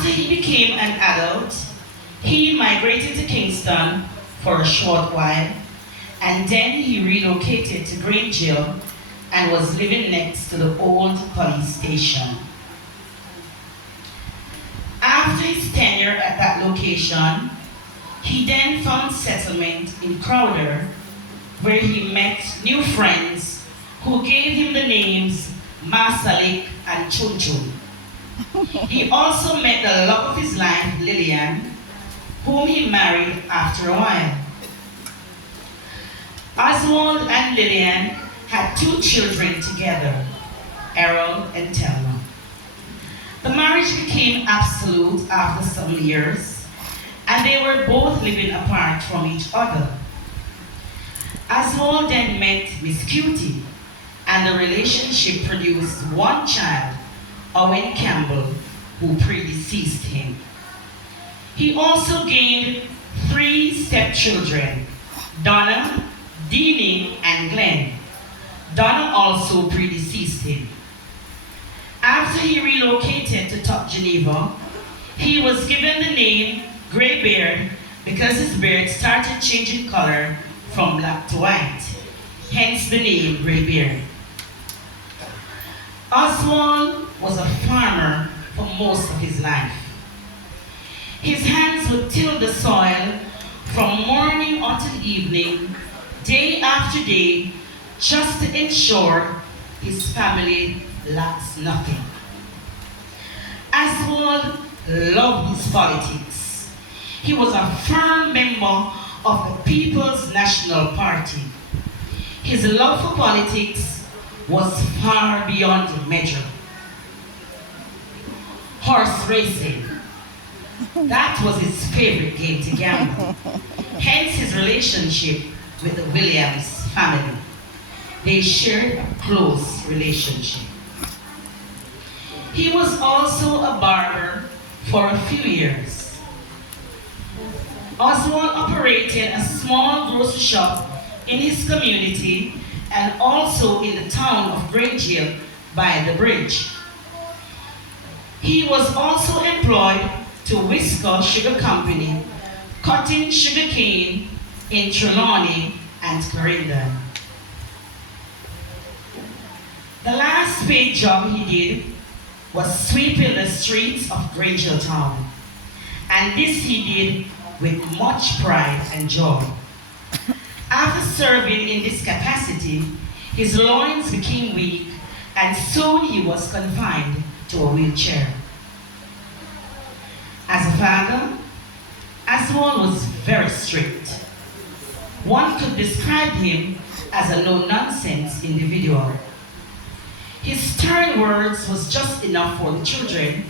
After he became an adult, he migrated to Kingston for a short while, and then he relocated to Green Jail and was living next to the old police station. After his tenure at that location, he then found settlement in Crowder, where he met new friends who gave him the names Masalik and Chunchun. He also met the love of his life, Lillian, whom he married after a while. Oswald and Lillian had 2 children together, Errol and Thelma. The marriage became absolute after some years, and they were both living apart from each other. Oswald then met Miss Cutie, and the relationship produced 1 child, Owen Campbell, who predeceased him. He also gained 3 stepchildren, Donna, Deanie, and Glenn. Donna also predeceased him. After he relocated to Top Geneva, he was given the name Greybeard because his beard started changing color from black to white, hence the name Greybeard. Oswald was a farmer for most of his life. His hands would till the soil from morning until evening, day after day, just to ensure his family lacks nothing. Oswald loved his politics. He was a firm member of the People's National Party. His love for politics was far beyond measure. Horse racing, that was his favorite game to gamble, hence his relationship with the Williams family. They shared a close relationship. He was also a barber for a few years. Oswald operated a small grocery shop in his community and also in the town of Green Jail by the bridge. He was also employed to Whisker Sugar Company, cutting sugar cane in Trelawney and Clarendon. The last paid job he did was sweeping the streets of Green Jail town, and this he did with much pride and joy. After serving in this capacity, his loins became weak, and soon he was confined to a wheelchair. As a father, Oswald was very strict. One could describe him as a no-nonsense individual. His stern words was just enough for the children,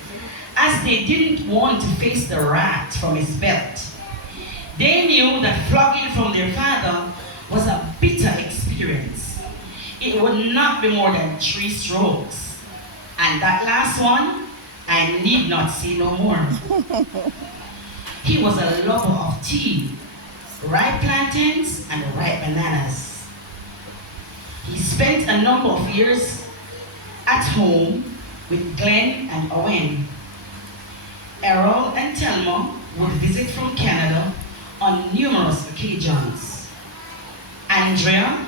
as they didn't want to face the rat from his belt. They knew that flogging from their father was a bitter experience. It would not be more than 3 strokes. And that last one, I need not say no more. He was a lover of tea, ripe plantains and ripe bananas. He spent a number of years at home with Glenn and Owen. Errol and Thelma would visit from Canada on numerous occasions. Andrea,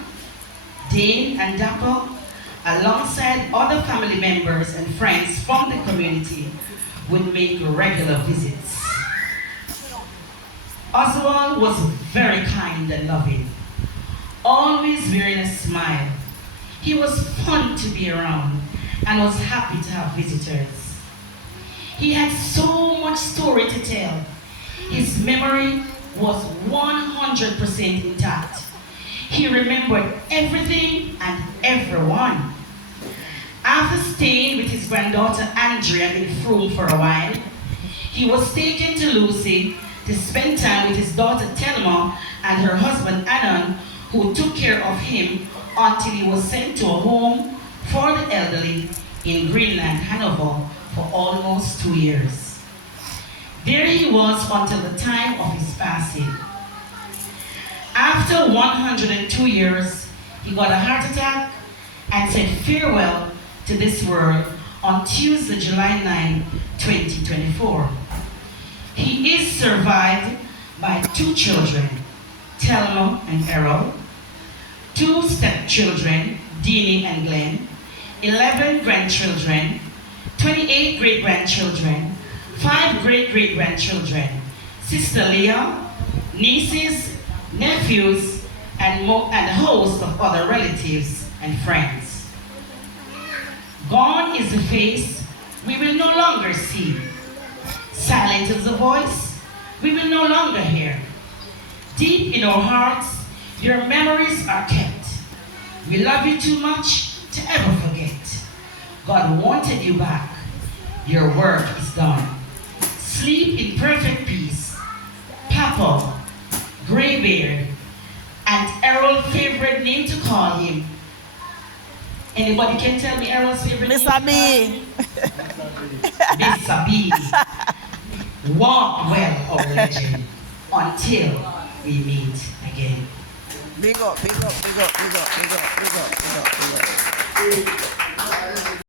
Dane, and Dapper, alongside other family members and friends from the community, would make regular visits. Oswald was very kind and loving, always wearing a smile. He was fun to be around and was happy to have visitors. He had so much story to tell. His memory was 100% intact. He remembered everything and everyone. After staying with his granddaughter Andrea in Frome for a while, he was taken to Lucy to spend time with his daughter Thelma and her husband Annan, who took care of him until he was sent to a home for the elderly in Greenland, Hanover, for almost 2 years. There he was until the time of his passing. After 102 years, he got a heart attack and said farewell to this world on Tuesday, July 9, 2024. He is survived by 2 children, Thelma and Errol, 2 stepchildren, Deanie and Glenn, 11 grandchildren, 28 great-grandchildren, 5 great-great-grandchildren, Sister Leah, nieces, nephews, and a host of other relatives and friends. Gone is the face we will no longer see. Silent is the voice we will no longer hear. Deep in our hearts, your memories are kept. We love you too much to ever forget. God wanted you back. Your work is done. Sleep in perfect peace. Papa, Graybeard, and Errol's favorite name to call him. Anybody can tell me Errol's favorite name? Mr. B. Mr. B. Walk well, our legend, until we meet again. Big up, big up, big up, big up, big up, big up, big up, big up.